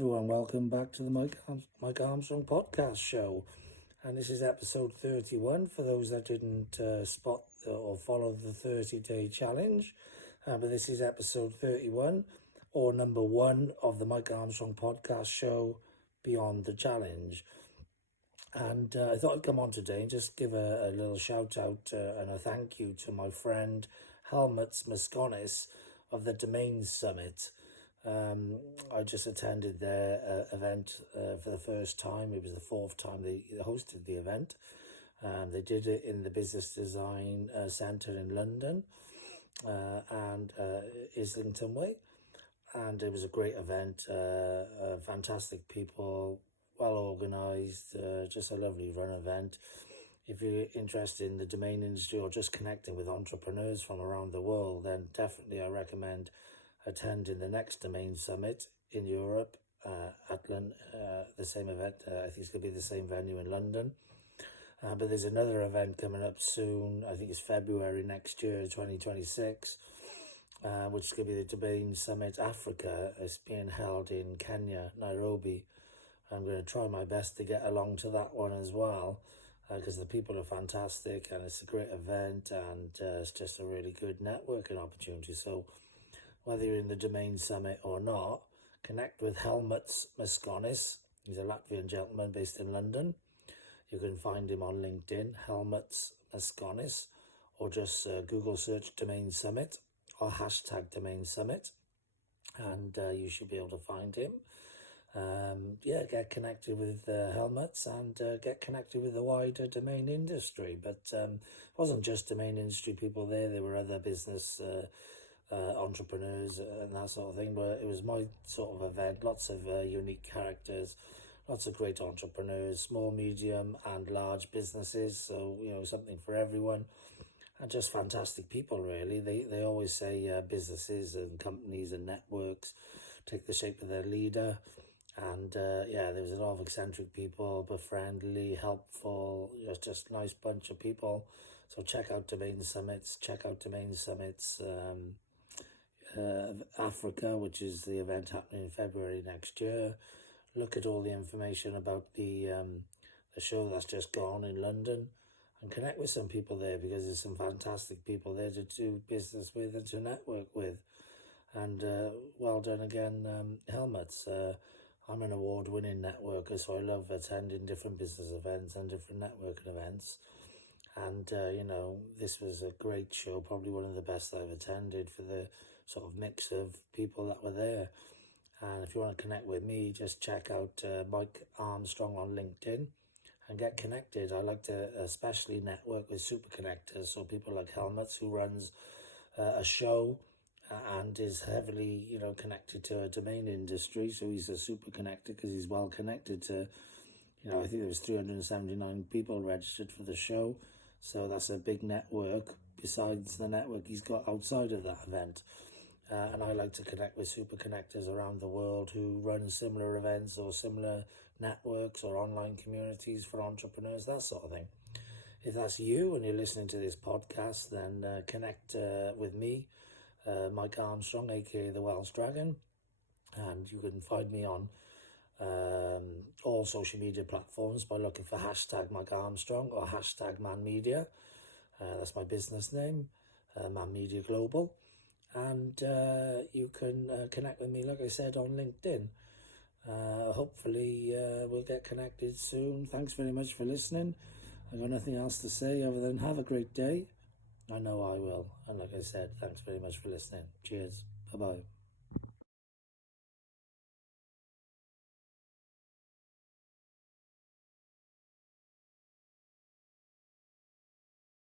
everyone, welcome back to the Mike Armstrong podcast show, and this is episode 31 for those that didn't spot or follow the 30-day challenge, but this is episode 31 or number 1 of the Mike Armstrong podcast show Beyond the Challenge. And I thought I'd come on today and just give a little shout out and a thank you to my friend Helmut Masconis of the Domain Summit. I just attended their event for the first time. It was the 4th time they hosted the event. They did it in the Business Design Centre in London and Islington Way. And it was a great event, fantastic people, well organised, just a lovely run event. If you're interested in the domain industry or just connecting with entrepreneurs from around the world, then definitely I recommend attending the next Domain Summit in Europe at the same event. I think it's going to be the same venue in London. But there's another event coming up soon. I think it's February next year, 2026, which is going to be the Domain Summit Africa. It's being held in Kenya, Nairobi. I'm going to try my best to get along to that one as well, because the people are fantastic and it's a great event, and it's just a really good networking opportunity. So whether you're in the Domain Summit or not, connect with Helmut Masconis. He's a Latvian gentleman based in London. You can find him on LinkedIn, Helmut Masconis, or just Google search Domain Summit or hashtag Domain Summit, and you should be able to find him. Get connected with Helmut and get connected with the wider domain industry. But it wasn't just domain industry people there were other business entrepreneurs and that sort of thing, but it was my sort of event. Lots of unique characters, lots of great entrepreneurs, small, medium and large businesses, so something for everyone, and just fantastic people really. They always say businesses and companies and networks take the shape of their leader, and there was a lot of eccentric people, but friendly, helpful, just nice bunch of people. So check out Domain Summits, Africa, which is the event happening in February next year. Look at all the information about the show that's just gone in London, and connect with some people there, because there's some fantastic people there to do business with and to network with. And well done again, Helmut. I'm an award-winning networker, so I love attending different business events and different networking events. And this was a great show, probably one of the best I've attended for the sort of mix of people that were there. And if you want to connect with me, just check out Mike Armstrong on LinkedIn and get connected. I like to especially network with super connectors, so people like Helmut, who runs a show and is heavily connected to a domain industry, so he's a super connector because he's well connected to I think there was 379 people registered for the show, so that's a big network besides the network he's got outside of that event. And I like to connect with super connectors around the world who run similar events or similar networks or online communities for entrepreneurs, that sort of thing. If that's you and you're listening to this podcast, then connect with me, Mike Armstrong, aka the Welsh Dragon, and you can find me on all social media platforms by looking for hashtag Mike Armstrong or hashtag Man Media. That's my business name, Man Media Global. And you can connect with me, like I said, on LinkedIn. Hopefully we'll get connected soon. Thanks very much for listening. I've got nothing else to say other than have a great day. I know I will. And like I said, thanks very much for listening. Cheers. Bye-bye.